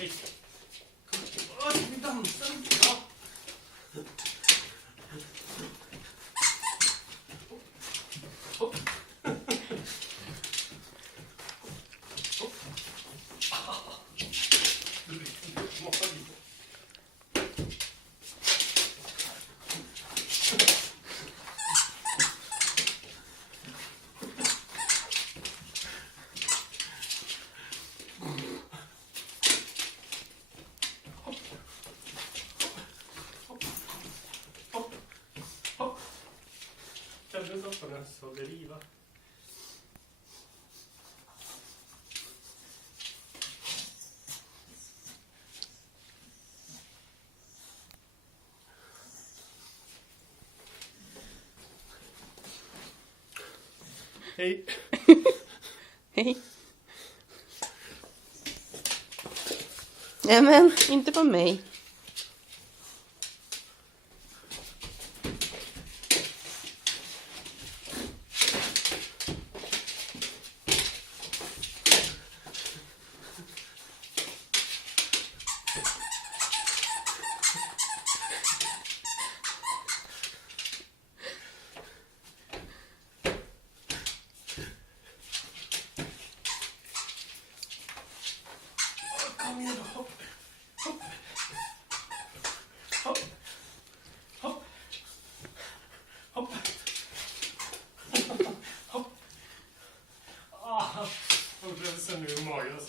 Hej. Kom. Vi dansar inte. Ja. Hopp. Hopp. Kan du stoppa den så det riva? Hej. Hej. Nej men, inte på mig. Kom igen då, hopp. Hopp. Hopp. Hopp. Hopp. Hopp. Ah, och det är nu i magen.